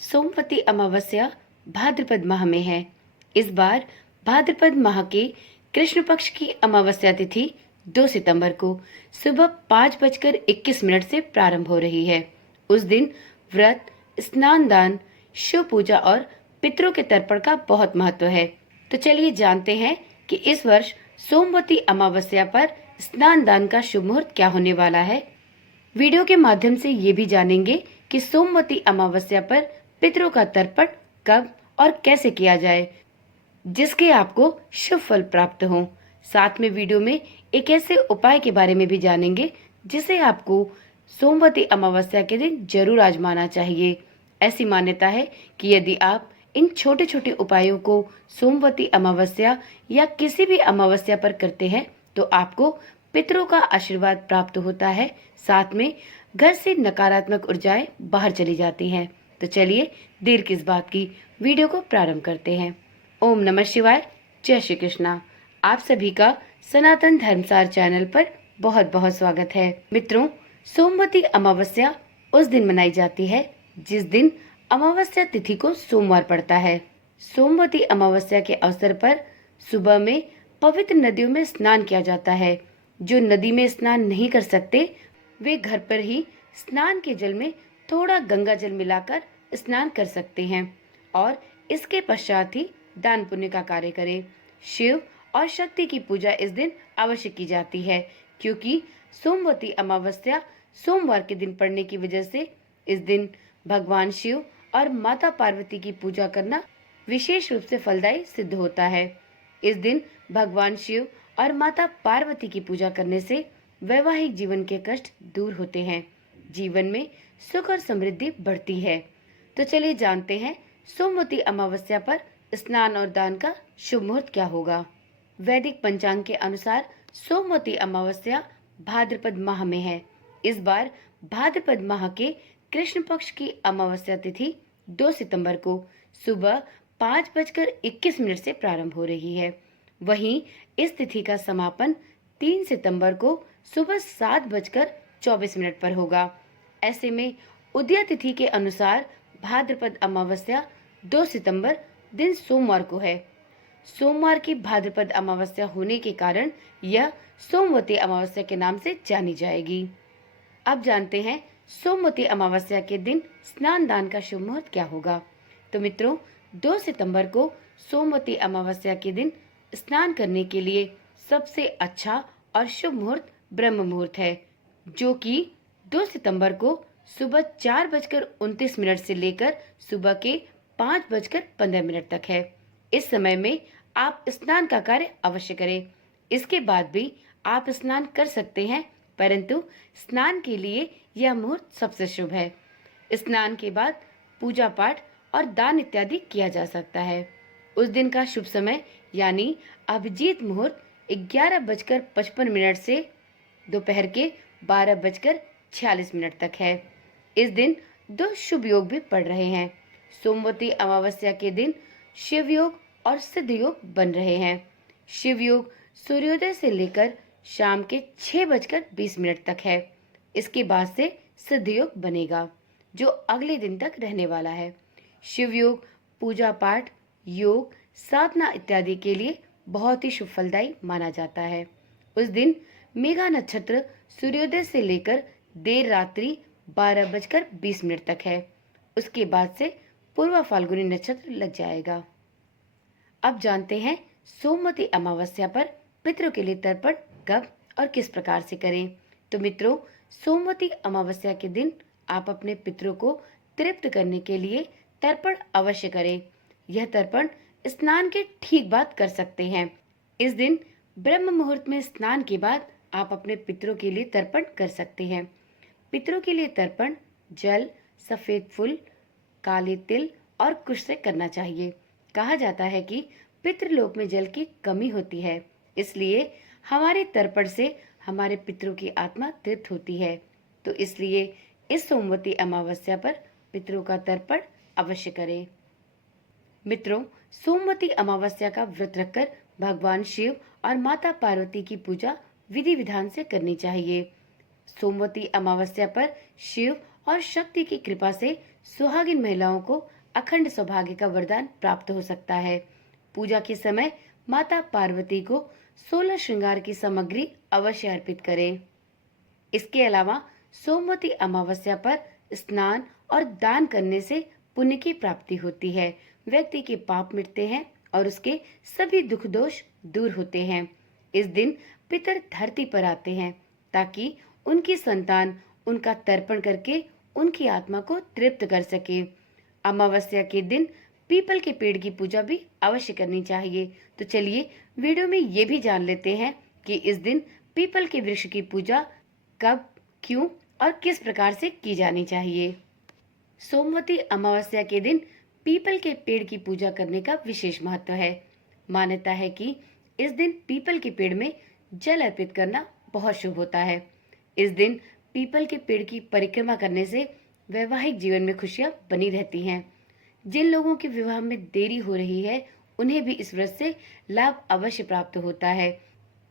सोमवती अमावस्या भाद्रपद माह में है। इस बार भाद्रपद माह के कृष्ण पक्ष की अमावस्या तिथि 2 सितंबर को सुबह 5:21 से प्रारंभ हो रही है। उस दिन व्रत, स्नान दान, शिव पूजा और पितरों के तर्पण का बहुत महत्व है। तो चलिए जानते हैं कि इस वर्ष सोमवती अमावस्या पर स्नान दान का शुभ मुहूर्त क्या होने वाला है। वीडियो के माध्यम से ये भी जानेंगे कि सोमवती अमावस्या पर पितरों का तर्पण कब और कैसे किया जाए, जिसके आपको शुभ फल प्राप्त हो। साथ में वीडियो में एक ऐसे उपाय के बारे में भी जानेंगे जिसे आपको सोमवती अमावस्या के दिन जरूर आजमाना चाहिए। ऐसी मान्यता है कि यदि आप इन छोटे छोटे उपायों को सोमवती अमावस्या या किसी भी अमावस्या पर करते हैं तो आपको पितरों का आशीर्वाद प्राप्त होता है। साथ में घर से नकारात्मक ऊर्जाएं बाहर चली जाती हैं। तो चलिए देर किस बात की, वीडियो को प्रारंभ करते हैं। ओम नमः शिवाय, जय श्री कृष्णा। आप सभी का सनातन धर्मसार चैनल पर बहुत बहुत स्वागत है। मित्रों, सोमवती अमावस्या उस दिन मनाई जाती है जिस दिन अमावस्या तिथि को सोमवार पड़ता है। सोमवती अमावस्या के अवसर पर सुबह में पवित्र नदियों में स्नान किया जाता है। जो नदी में स्नान नहीं कर सकते वे घर पर ही स्नान के जल में थोड़ा गंगा जल मिलाकर स्नान कर सकते हैं और इसके पश्चात ही दान पुण्य का कार्य करें। शिव और शक्ति की पूजा इस दिन अवश्य की जाती है, क्योंकि सोमवती अमावस्या सोमवार के दिन पड़ने की वजह से इस दिन भगवान शिव और माता पार्वती की पूजा करना विशेष रूप से फलदायी सिद्ध होता है। इस दिन भगवान शिव और माता पार्वती की पूजा करने से वैवाहिक जीवन के कष्ट दूर होते हैं, जीवन में सुख और समृद्धि बढ़ती है। तो चलिए जानते हैं सोमवती अमावस्या पर स्नान और दान का शुभ मुहूर्त क्या होगा। वैदिक पंचांग के अनुसार सोमवती अमावस्या भाद्रपद माह में है। इस बार भाद्रपद माह के कृष्ण पक्ष की अमावस्या तिथि 2 सितंबर को सुबह 5:21 से प्रारंभ हो रही है। वहीं इस तिथि का समापन 3 सितंबर को सुबह 7:24 पर होगा। ऐसे में उदय तिथि के अनुसार भाद्रपद अमावस्या 2 सितंबर दिन सोमवार को है। सोमवार की भाद्रपद अमावस्या होने के कारण यह सोमवती अमावस्या के नाम से जानी जाएगी। अब जानते हैं सोमवती अमावस्या के दिन स्नान दान का शुभ मुहूर्त क्या होगा। तो मित्रों, 2 सितंबर को सोमवती अमावस्या के दिन स्नान करने के लिए सबसे अच्छा और शुभ मुहूर्त ब्रह्म मुहूर्त है, जो कि 2 सितंबर को सुबह 4:29 से लेकर सुबह के 5:15 तक है। इस समय में आप स्नान का कार्य अवश्य करें। इसके बाद भी आप स्नान कर सकते हैं, परंतु स्नान के लिए यह मुहूर्त सबसे शुभ है। स्नान के बाद पूजा पाठ और दान इत्यादि किया जा सकता है। उस दिन का शुभ समय यानी अभिजीत मुहूर्त 11:55 से दोपहर के 12:46 तक है। इस दिन 2 शुभ योग भी पड़ रहे हैं। सोमवती अमावस्या के दिन शिव योग और सिद्ध योग बन रहे हैं। शिव योग सूर्योदय से लेकर शाम के 6:20 तक है। इसके बाद से सिद्ध योग बनेगा, जो अगले दिन तक रहने वाला है। शिव योग पूजा पाठ, योग, साधना इत्यादि के लिए बहुत ही शुभ फलदायी माना जाता है। उस दिन मेघा नक्षत्र सूर्योदय से लेकर देर रात्रि 12:20 तक है। उसके बाद से पूर्व फाल्गुनी नक्षत्र लग जाएगा। अब जानते हैं सोमवती अमावस्या पर पितरों के लिए तर्पण कब और किस प्रकार से करें। तो मित्रों, सोमवती अमावस्या के दिन आप अपने पितरों को तृप्त करने के लिए तर्पण अवश्य करें। यह तर्पण स्नान के ठीक बाद कर सकते हैं। इस दिन ब्रह्म मुहूर्त में स्नान के बाद आप अपने पितरों के लिए तर्पण कर सकते हैं। पितरों के लिए तर्पण जल, सफेद फूल, काले तिल और कुश से करना चाहिए। कहा जाता है कि पितृलोक में जल की कमी होती है, इसलिए हमारे तर्पण से हमारे पितरों की आत्मा तृप्त होती है। तो इसलिए इस सोमवती अमावस्या पर पितरों का तर्पण अवश्य करें। मित्रों, सोमवती अमावस्या का व्रत रखकर भगवान शिव और माता पार्वती की पूजा विधि विधान से करनी चाहिए। सोमवती अमावस्या पर शिव और शक्ति की कृपा से सुहागिन महिलाओं को अखंड सौभाग्य का वरदान प्राप्त हो सकता है। पूजा के समय माता पार्वती को 16 श्रृंगार की सामग्री अवश्य अर्पित करें। इसके अलावा सोमवती अमावस्या पर स्नान और दान करने से पुण्य की प्राप्ति होती है। व्यक्ति के पाप मिटते हैं और उसके सभी दुख दोष दूर होते हैं। इस दिन पितर धरती पर आते हैं ताकि उनकी संतान उनका तर्पण करके उनकी आत्मा को तृप्त कर सके। अमावस्या के दिन पीपल के पेड़ की पूजा भी अवश्य करनी चाहिए। तो चलिए वीडियो में ये भी जान लेते हैं कि इस दिन पीपल के वृक्ष की पूजा कब, क्यों और किस प्रकार से की जानी चाहिए। सोमवती अमावस्या के दिन पीपल के पेड़ की पूजा करने का विशेष महत्व है। मान्यता है कि इस दिन पीपल के पेड़ में जल अर्पित करना बहुत शुभ होता है। इस दिन पीपल के पेड़ की परिक्रमा करने से वैवाहिक जीवन में खुशियां बनी रहती हैं। जिन लोगों के विवाह में देरी हो रही है, उन्हें भी इस व्रत से लाभ अवश्य प्राप्त होता है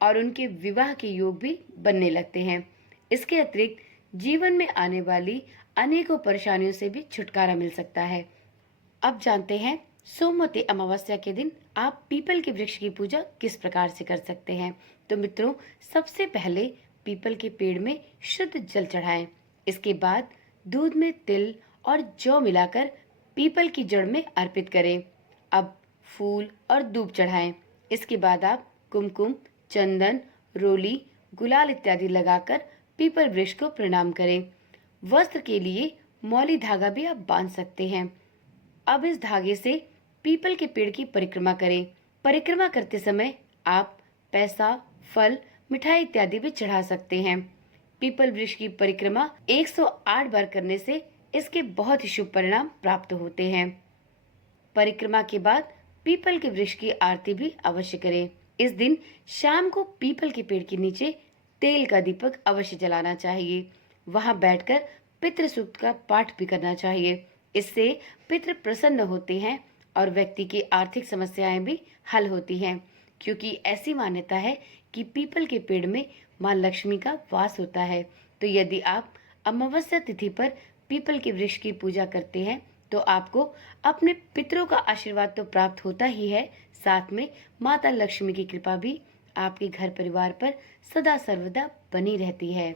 और उनके विवाह के योग भी बनने लगते हैं। इसके अतिरिक्त जीवन में आने वाली अनेकों परेशानियों से भी छुटकारा मिल सकता है। अब जानते हैं सोमवती अमावस्या के दिन आप पीपल के वृक्ष की पूजा किस प्रकार से कर सकते हैं। तो मित्रों, सबसे पहले पीपल के पेड़ में शुद्ध जल चढ़ाएं। इसके बाद दूध में तिल और जौ मिलाकर पीपल की जड़ में अर्पित करें। अब फूल और दूब चढ़ाएं। इसके बाद आप कुमकुम, चंदन, रोली, गुलाल इत्यादि लगाकर पीपल वृक्ष को प्रणाम करें। वस्त्र के लिए मौली धागा भी आप बांध सकते हैं। अब इस धागे से पीपल के पेड़ की परिक्रमा करें। परिक्रमा करते समय आप पैसा, फल, मिठाई इत्यादि भी चढ़ा सकते हैं। पीपल वृक्ष की परिक्रमा 108 बार करने से इसके बहुत ही शुभ परिणाम प्राप्त होते हैं। परिक्रमा के बाद पीपल के वृक्ष की आरती भी अवश्य करें। इस दिन शाम को पीपल के पेड़ के नीचे तेल का दीपक अवश्य जलाना चाहिए। वहां बैठकर पितृ सूक्त का पाठ भी करना चाहिए। इससे पितृ प्रसन्न होते हैं और व्यक्ति की आर्थिक समस्याएं भी हल होती हैं, क्योंकि ऐसी मान्यता है कि पीपल के पेड़ में मां लक्ष्मी का वास होता है। तो यदि आप अमावस्या तिथि पर पीपल के वृक्ष की पूजा करते हैं तो आपको अपने पितरों का आशीर्वाद तो प्राप्त होता ही है, साथ में माता लक्ष्मी की कृपा भी आपके घर परिवार पर सदा सर्वदा बनी रहती है।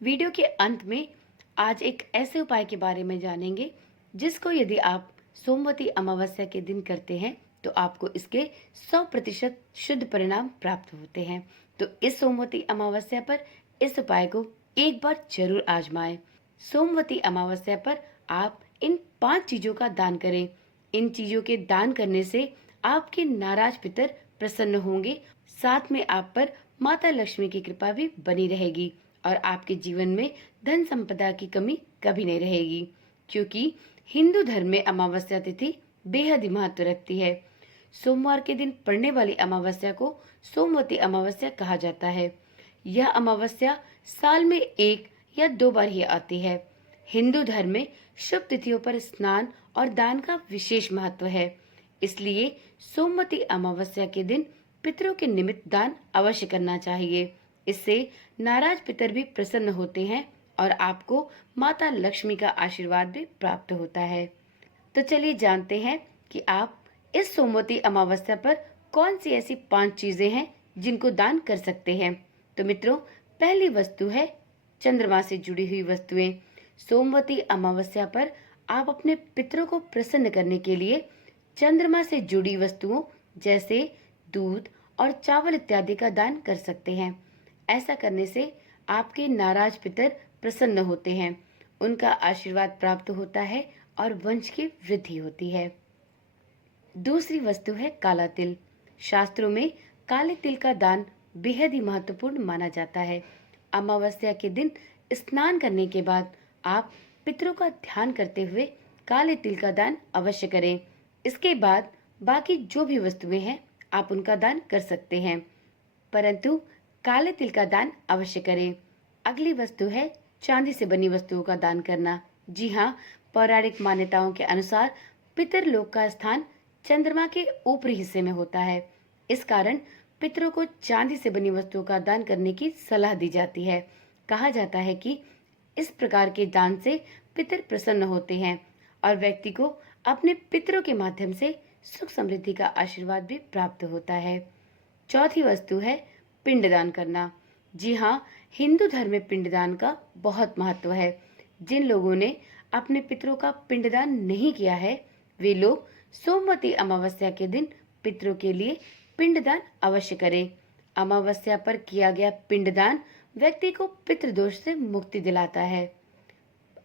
वीडियो के अंत में आज एक ऐसे उपाय के बारे में जानेंगे जिसको यदि आप सोमवती अमावस्या के दिन करते हैं तो आपको इसके 100% शुद्ध परिणाम प्राप्त होते हैं। तो इस सोमवती अमावस्या पर इस उपाय को एक बार जरूर आजमाएं। सोमवती अमावस्या पर आप इन 5 चीजों का दान करें। इन चीजों के दान करने से आपके नाराज पितर प्रसन्न होंगे, साथ में आप पर माता लक्ष्मी की कृपा भी बनी रहेगी और आपके जीवन में धन संपदा की कमी कभी नहीं रहेगी, क्योंकि हिंदू धर्म में अमावस्या तिथि बेहद ही महत्व रखती है। सोमवार के दिन पड़ने वाली अमावस्या को सोमवती अमावस्या कहा जाता है। यह अमावस्या साल में 1 या 2 बार ही आती है। हिंदू धर्म में शुभ तिथियों पर स्नान और दान का विशेष महत्व है। इसलिए सोमवती अमावस्या के दिन पितरों के निमित्त दान अवश्य करना चाहिए। इससे नाराज पितर भी प्रसन्न होते हैं और आपको माता लक्ष्मी का आशीर्वाद भी प्राप्त होता है। तो चलिए जानते हैं कि आप इस सोमवती अमावस्या पर कौन सी ऐसी 5 चीजें हैं जिनको दान कर सकते हैं। तो मित्रों, पहली वस्तु है चंद्रमा से जुड़ी हुई वस्तुएं। सोमवती अमावस्या पर आप अपने पितरों को प्रसन्न करने के लिए चंद्रमा से जुड़ी वस्तुओं जैसे दूध और चावल इत्यादि का दान कर सकते हैं। ऐसा करने से आपके नाराज पितर प्रसन्न होते हैं, उनका आशीर्वाद प्राप्त होता है और वंश की वृद्धि होती है। दूसरी वस्तु है काला तिल। शास्त्रों में काले तिल का दान बेहद ही महत्वपूर्ण माना जाता है। अमावस्या के दिन स्नान करने के बाद आप पितरों का ध्यान करते हुए काले तिल का दान अवश्य करें। इसके बाद बाकी जो भी वस्तुएं हैं आप उनका दान कर सकते हैं, परंतु काले तिल का दान अवश्य करें। अगली वस्तु है चांदी से बनी वस्तुओं का दान करना। जी हाँ, पौराणिक मान्यताओं के अनुसार पितरलोक का स्थान चंद्रमा के ऊपरी हिस्से में होता है। इस कारण पितरों को चांदी से बनी वस्तुओं का दान करने की सलाह दी जाती है। कहा जाता है कि इस प्रकार के दान से पितर प्रसन्न होते हैं और व्यक्ति को अपने पितरों के माध्यम से सुख समृद्धि का आशीर्वाद भी प्राप्त होता है। चौथी वस्तु है पिंडदान करना। जी हाँ, हिंदू धर्म में पिंडदान का बहुत महत्व है। जिन लोगों ने अपने पितरों का पिंडदान नहीं किया है, वे लोग सोमवती अमावस्या के दिन पितरों के लिए पिंडदान अवश्य करें। अमावस्या पर किया गया पिंडदान व्यक्ति को पितृदोष से मुक्ति दिलाता है।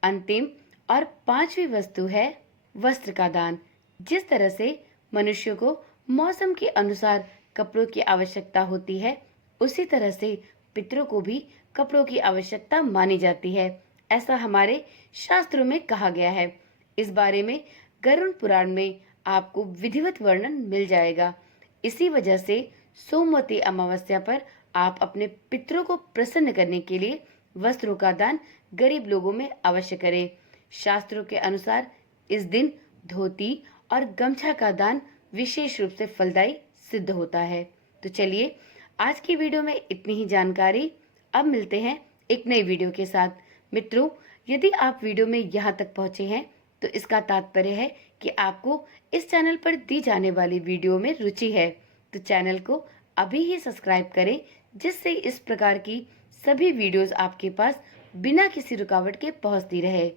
अंतिम और पांचवी वस्तु है वस्त्र का दान। जिस तरह से मनुष्य को मौसम के अनुसार कपड़ों की आवश्यकता होती है, उसी तरह से पितरों को भी कपड़ों की आवश्यकता मानी जाती है। ऐसा हमारे शास्त्रों में कहा गया है। इस बारे में गरुड़ पुराण में आपको विधिवत वर्णन मिल जाएगा। इसी वजह से सोमवती अमावस्या पर आप अपने पितरों को प्रसन्न करने के लिए वस्त्रों का दान गरीब लोगों में अवश्य करें। शास्त्रों के अनुसार इस दिन धोती और गमछा का दान विशेष रूप से फलदायी सिद्ध होता है। तो चलिए, आज की वीडियो में इतनी ही जानकारी। अब मिलते हैं एक नई वीडियो के साथ। मित्रों, यदि आप वीडियो में यहाँ तक पहुँचे हैं तो इसका तात्पर्य है कि आपको इस चैनल पर दी जाने वाली वीडियो में रुचि है। तो चैनल को अभी ही सब्सक्राइब करें, जिससे इस प्रकार की सभी वीडियोस आपके पास बिना किसी रुकावट के पहुंचती रहे।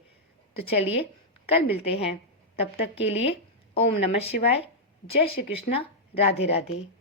तो चलिए, कल मिलते हैं। तब तक के लिए ओम नमः शिवाय, जय श्री कृष्णा, राधे राधे।